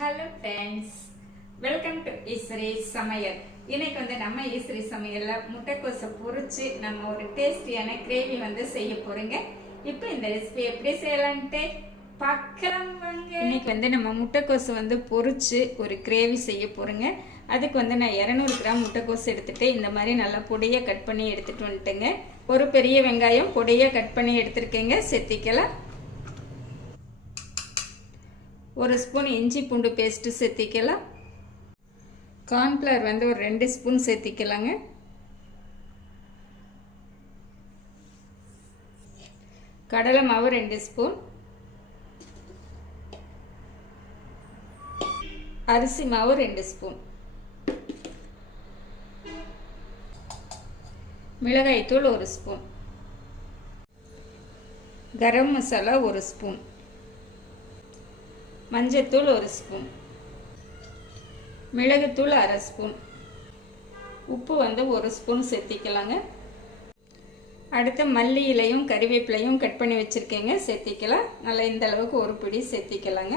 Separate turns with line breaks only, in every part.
Hello friends welcome to Eswari சமையல் இன்னைக்கு வந்து நம்ம ஈஸ்வரி சமையலில் முட்டைக்கோசை பொறிச்சு நம்ம ஒரு டேஸ்டியான கிரேவி வந்து செய்ய போறோங்க. இப்போ இந்த ரெசிபி எப்படி செய்யலான்ட்டு பார்க்கலாம் வாங்க. இன்னைக்கு வந்து நம்ம முட்டைக்கோசை வந்து பொறிச்சு ஒரு கிரேவி செய்ய போறோங்க. அதுக்கு வந்து நான் இரநூறு கிராம் முட்டைக்கோசு எடுத்துகிட்டு இந்த மாதிரி நல்லா பொடியாக கட் பண்ணி எடுத்துகிட்டு வந்துட்டேங்க. ஒரு பெரிய வெங்காயம் பொடியாக கட் பண்ணி எடுத்துருக்கேங்க. செத்திக்கலாம். ஒரு ஸ்பூன் இஞ்சி பூண்டு பேஸ்ட்டு சேர்த்திக்கலாம். கார்ன்ஃப்ளவர் வந்து ஒரு ரெண்டு ஸ்பூன் சேர்த்திக்கலாங்க. கடலை மாவு ரெண்டு ஸ்பூன். அரிசி மாவு ரெண்டு ஸ்பூன். மிளகாய்த்தூள் ஒரு ஸ்பூன். கரம் மசாலா ஒரு ஸ்பூன். மஞ்சத்தூள் ஒரு ஸ்பூன். மிளகுத்தூள் அரை ஸ்பூன். உப்பு வந்து ஒரு ஸ்பூன் சேர்த்திக்கலாங்க. அடுத்து மல்லி இலையும் கறிவேப்பிலையும் கட் பண்ணி வச்சுருக்கேங்க. சேர்த்திக்கலாம். நல்லா இந்த அளவுக்கு ஒரு பிடி சேர்த்திக்கலாங்க.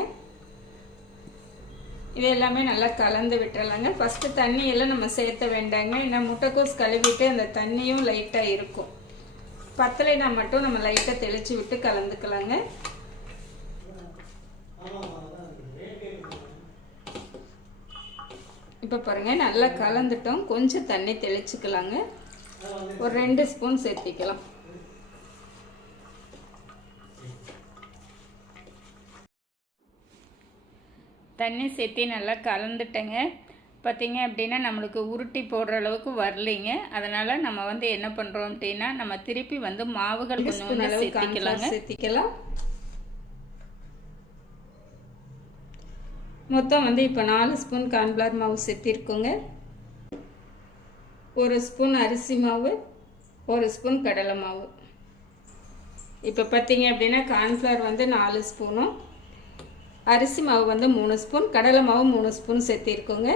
இது எல்லாமே நல்லா கலந்து விட்டுறலாங்க. ஃபஸ்ட்டு தண்ணியெல்லாம் நம்ம சேர்த்த வேண்டாங்க. ஏன்னா முட்டைக்கோஸ் கழுவிட்டு அந்த தண்ணியும் லைட்டாக இருக்கும். பத்தலைனா மட்டும் நம்ம லைட்டாக தெளித்து விட்டு கலந்துக்கலாங்க. இப்போ பாருங்கள் நல்லா கலந்துட்டோம். கொஞ்சம் தண்ணி தெளிச்சுக்கலாங்க. ஒரு ரெண்டு ஸ்பூன் சேர்த்திக்கலாம். தண்ணி சேர்த்தி நல்லா கலந்துட்டேங்க. பார்த்தீங்க அப்படின்னா நம்மளுக்கு உருட்டி போடுற அளவுக்கு வரலைங்க. அதனால் நம்ம வந்து என்ன பண்ணுறோம் அப்படின்னா நம்ம திருப்பி வந்து மாவுகள் கொஞ்சம் சேர்த்திக்கலாங்க. சேர்த்திக்கலாம். மொத்தம் வந்து இப்போ நாலு ஸ்பூன் கார்ன்ஃப்ளவர் மாவு சேர்த்திருக்கோங்க ஒரு ஸ்பூன் அரிசி மாவு ஒரு ஸ்பூன் கடலை மாவு. இப்போ பார்த்தீங்க அப்படின்னா கார்ன்ஃப்ளவர் வந்து நாலு ஸ்பூனும் அரிசி மாவு வந்து மூணு ஸ்பூன் கடலை மாவு மூணு ஸ்பூன் சேர்த்திருக்கோங்க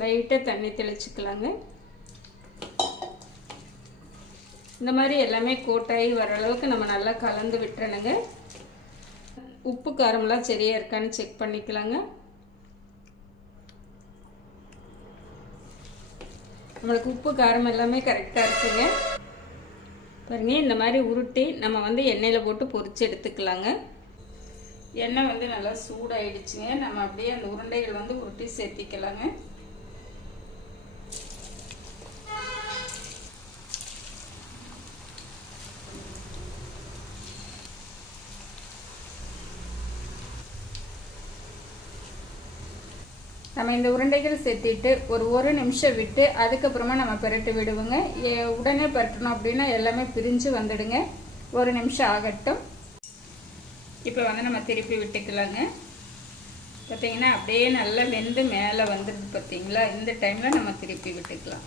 லைட்டாக தண்ணி தெளிச்சுக்கலாங்க. இந்த மாதிரி எல்லாமே கோட்டாகி வர அளவுக்கு நம்ம நல்லா கலந்து விட்டுறணுங்க. உப்பு காரம்லாம் சரியாக இருக்கான்னு செக் பண்ணிக்கலாங்க. நம்மளுக்கு உப்பு காரம் எல்லாமே கரெக்டாக இருக்குங்க. பாருங்க இந்த மாதிரி உருட்டி நம்ம வந்து எண்ணெயில் போட்டு பொரிச்சு எடுத்துக்கலாங்க. எண்ணெய் வந்து நல்லா சூடாயிடுச்சுங்க. நம்ம அப்படியே அந்த உருண்டைகள் வந்து உருட்டி சேர்த்திக்கலாங்க. நம்ம இந்த உருண்டைகள் சேர்த்திட்டு ஒரு ஒரு நிமிஷம் விட்டு அதுக்கப்புறமா நம்ம பெரட்டு விடுவோங்க. உடனே பரட்டணும் அப்படின்னா எல்லாமே பிரிஞ்சு வந்துடுங்க. ஒரு நிமிஷம் ஆகட்டும். இப்போ வந்து நம்ம திருப்பி விட்டுக்கலாங்க. பார்த்தீங்கன்னா அப்படியே நல்லா வெந்து மேலே வந்துடுது பார்த்தீங்களா இந்த டைமில் நம்ம திருப்பி விட்டுக்கலாம்.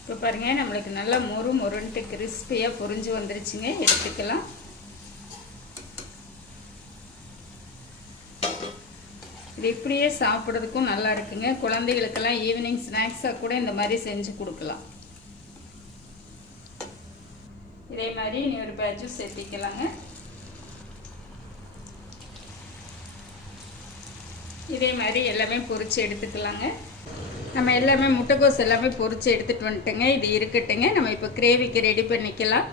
இப்போ பாருங்கள் நம்மளுக்கு நல்லா மொறு மொறுன்ட்டு கிறிஸ்பியாக பொறிஞ்சு வந்துருச்சுங்க. எடுத்துக்கலாம். இது இப்படியே சாப்பிட்றதுக்கும் நல்லா இருக்குங்க. குழந்தைகளுக்கெல்லாம் ஈவினிங் ஸ்நாக்ஸாக கூட இந்த மாதிரி செஞ்சு கொடுக்கலாம். இதே மாதிரி நீ ஒரு பேட்சும் சேர்த்திக்கலாங்க. இதே மாதிரி எல்லாமே பொறிச்சு எடுத்துக்கலாங்க. நம்ம எல்லாமே முட்டைக்கோஸ் எல்லாமே பொறிச்சு எடுத்துகிட்டு வந்துட்டுங்க. இது இருக்கட்டுங்க. நம்ம இப்போ கிரேவிக்கு ரெடி பண்ணிக்கலாம்.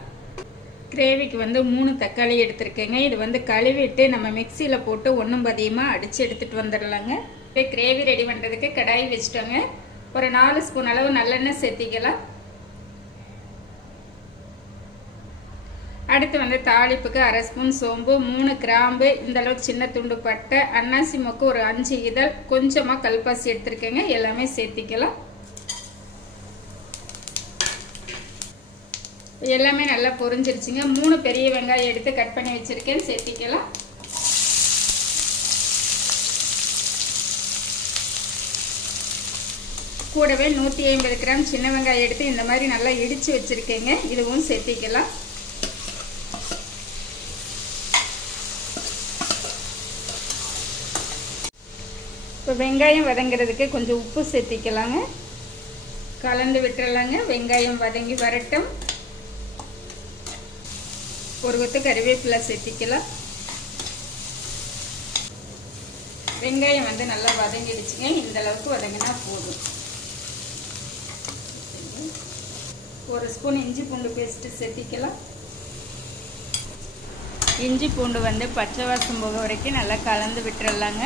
கிரேவிக்கு வந்து மூணு தக்காளி எடுத்திருக்கேங்க. இது வந்து கழுவிட்டு நம்ம மிக்சியில் போட்டு ஒன்றும் பதியமாக அடித்து எடுத்துகிட்டு வந்துடலாங்க. இப்போ கிரேவி ரெடி பண்ணுறதுக்கு கடாய் வச்சுட்டோங்க. ஒரு நாலு ஸ்பூன் அளவு நல்லெண்ணெய் சேர்த்திக்கலாம். அடுத்து வந்து தாளிப்புக்கு அரை ஸ்பூன் சோம்பு மூணு கிராம்பு இந்த அளவுக்கு சின்ன துண்டு பட்டை அன்னாசி மொக்கு ஒரு அஞ்சு இதழ் கொஞ்சமாக கல்பாசி எடுத்துருக்கேங்க. எல்லாமே சேர்த்திக்கலாம். எல்லாமே நல்லா பொரிஞ்சிருச்சுங்க. மூணு பெரிய வெங்காயம் எடுத்து கட் பண்ணி வச்சுருக்கேன். சேர்த்திக்கலாம். கூடவே நூற்றி ஐம்பது கிராம் சின்ன வெங்காயம் எடுத்து இந்த மாதிரி நல்லா இடித்து வச்சுருக்கேங்க. இதுவும் சேர்த்திக்கலாம். இப்போ வெங்காயம் வதங்கிறதுக்கு கொஞ்சம் உப்பு சேர்த்திக்கலாங்க. கலந்து விட்டுறலாங்க. வெங்காயம் வதங்கி வரட்டும். ஒரு கொத்து கறிவேப்பிலை சேர்த்திக்கலாம். வெங்காயம் வந்து நல்லா வதங்கிடுச்சுங்க. இந்த அளவுக்கு வதங்கினா போதும். ஒரு ஸ்பூன் இஞ்சி பூண்டு பேஸ்ட்டு சேர்த்திக்கலாம். இஞ்சி பூண்டு வந்து பச்சை வாசம் போக வரைக்கும் நல்லா கலந்து விட்டுறலாங்க.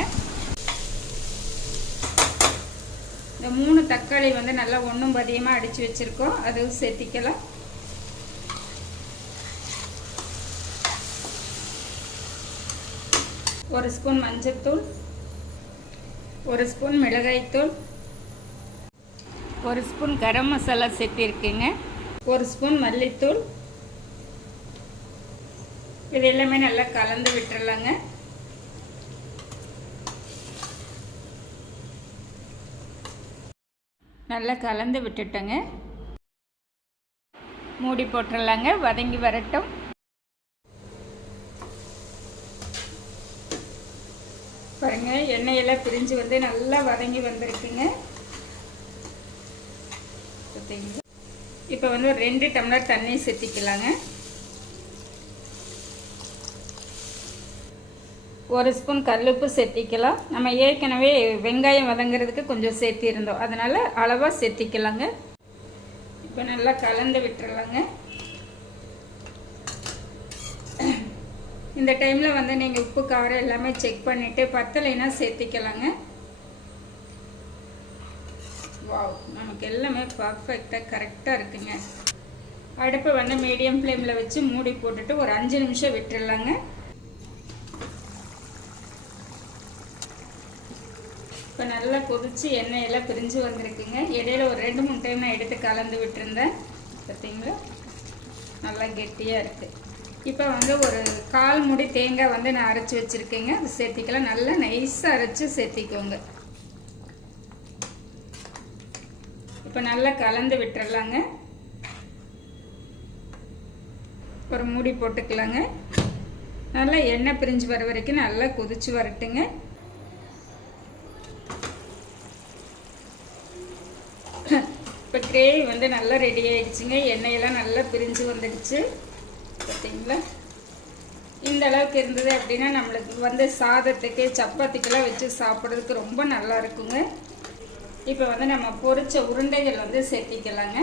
இந்த மூணு தக்காளி வந்து நல்லா ஒன்றும் பதியமாக அடித்து வச்சுருக்கோம். அதுவும் சேர்த்திக்கலாம். ஒரு ஸ்பூன் மஞ்சத்தூள் ஒரு ஸ்பூன் மிளகாய்த்தூள் ஒரு ஸ்பூன் கரம் மசாலா சேர்த்திருக்கேங்க. ஒரு ஸ்பூன் மல்லித்தூள். இது எல்லாமே நல்லா கலந்து விட்டுறலாங்க. நல்லா கலந்து விட்டுட்டேங்க. மூடி போட்டுடலாங்க வதங்கி வரட்டும். பாருங்க எண்ணெயெல்லாம் பிரிஞ்சு வந்து நல்லா வதங்கி வந்திருக்குங்க. இப்போ வந்து ரெண்டு டம்ளர் தண்ணி சேர்த்திக்கலாங்க. ஒரு ஸ்பூன் கல்லுப்பு சேர்த்திக்கலாம். நம்ம ஏற்கனவே வெங்காயம் வதங்கிறதுக்கு கொஞ்சம் சேர்த்திருந்தோம். அதனால் அளவாக சேர்த்திக்கலாங்க. இப்போ நல்லா கலந்து விட்டுறலாங்க. இந்த டைமில் வந்து நீங்கள் உப்பு காரம் எல்லாமே செக் பண்ணிவிட்டு பத்தலைனா சேர்த்திக்கலாங்க. வாவ் நமக்கு எல்லாமே பர்ஃபெக்டாக கரெக்டாக இருக்குங்க. அடுப்பை வந்து மீடியம் ஃப்ளேமில் வச்சு மூடி போட்டுட்டு ஒரு அஞ்சு நிமிஷம் விட்டுடலாங்க இப்போ நல்லா கொதிச்சு எண்ணெயெல்லாம் பிரிஞ்சு வந்திருக்குங்க. இடையில ஒரு ரெண்டு மூணு டைம் நான் எடுத்து கலந்து விட்டுருந்தேன். பார்த்தீங்களா நல்லா கெட்டியாக இருக்குது இப்போ வந்து ஒரு கால் முடி தேங்காய் வந்து நான் அரைச்சி வச்சுருக்கேங்க. அது சேர்த்திக்கலாம். நல்லா நைஸாக அரைச்சி சேர்த்திக்கோங்க. இப்போ நல்லா கலந்து விட்டுறலாங்க. ஒரு மூடி போட்டுக்கலாங்க. நல்லா எண்ணெய் பிரிஞ்சு வர வரைக்கும் நல்லா கொதிச்சு வரட்டுங்க. இப்போ கிரேவி வந்து நல்லா ரெடி ஆயிடுச்சுங்க. எண்ணெயெல்லாம் நல்லா பிரிஞ்சு வந்துடுச்சு. பார்த்தீங்களா இந்த அளவுக்கு இருந்தது அப்படின்னா நம்மளுக்கு வந்து சாதத்துக்கு சப்பாத்திக்கெல்லாம் வச்சு சாப்பிட்றதுக்கு ரொம்ப நல்லா இருக்குங்க. இப்போ வந்து நம்ம பொரிச்ச உருண்டைகள் வந்து சேர்த்திக்கலாங்க.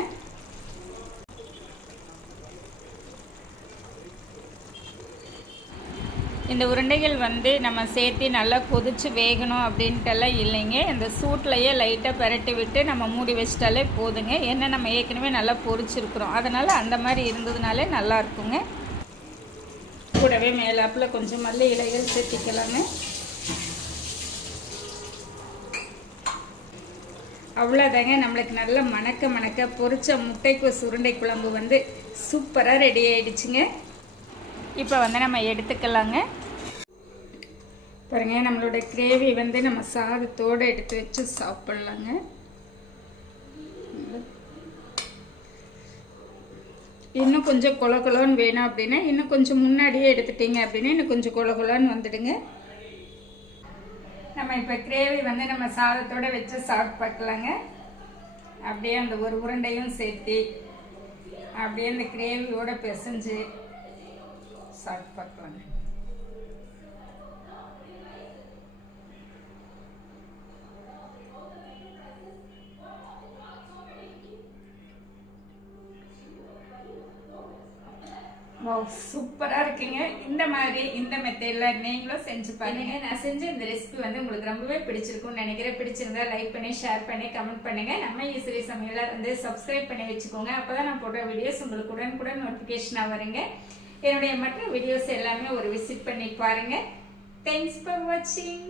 இந்த உருண்டைகள் வந்து நம்ம சேர்த்து நல்லா கொதிச்சு வேகணும் அப்படின்ட்டுலாம் இல்லைங்க. இந்த சூட்லையே லைட்டாக பரட்டி விட்டு நம்ம மூடி வச்சிட்டாலே போதுங்க. ஏன்னா நம்ம ஏற்கனவே நல்லா பொரிச்சிருக்கிறோம். அதனால் அந்த மாதிரி இருந்ததுனாலே நல்லா இருக்குங்க. கூடவே மேலாப்பில் கொஞ்சம் மல்லி இலைகள் சேர்த்திக்கலாங்க. அவ்வளோதாங்க. நம்மளுக்கு நல்ல மணக்க மணக்க பொரிச்ச முட்டைக்கோஸ் உருண்டை குழம்பு வந்து சூப்பராக ரெடி ஆயிடுச்சுங்க. இப்போ வந்து நம்ம எடுத்துக்கலாங்க. பாருங்க நம்மளோட கிரேவி வந்து நம்ம சாதத்தோடு எடுத்து வச்சு சாப்பிட்லாங்க. இன்னும் கொஞ்சம் கொல வேணும் அப்படின்னா இன்னும் கொஞ்சம் முன்னாடியே எடுத்துட்டீங்க அப்படின்னா இன்னும் கொஞ்சம் கொல வந்துடுங்க. நம்ம இப்போ கிரேவி வந்து நம்ம சாதத்தோடு வச்சு சாப்பிட்டு பார்க்கலாங்க அப்படியே அந்த ஒரு உருண்டையும் சேர்த்து அப்படியே அந்த கிரேவியோடு பிசைஞ்சு சாப்பிட்டு பார்க்கலாங்க சூப்பராக இருக்குங்க. இந்த மாதிரி இந்த மெத்தடில் நீங்களும் செஞ்சு பாருங்க. நான் செஞ்ச இந்த ரெசிபி வந்து உங்களுக்கு ரொம்பவே பிடிச்சிருக்கும்னு நினைக்கிறேன். பிடிச்சிருந்தா லைக் பண்ணி ஷேர் பண்ணி கமெண்ட் பண்ணுங்க. நம்ம ஈஸ்வரி சமையலை வந்து சப்ஸ்கிரைப் பண்ணி வச்சுக்கோங்க. அப்போ தான் நான் போடுற வீடியோஸ் உங்களுக்கு உடனுக்குடன் நோட்டிஃபிகேஷனாக வருங்க. என்னுடைய மற்ற வீடியோஸ் எல்லாமே ஒரு விசிட் பண்ணி பாருங்க தேங்க்ஸ் ஃபார் வாட்சிங்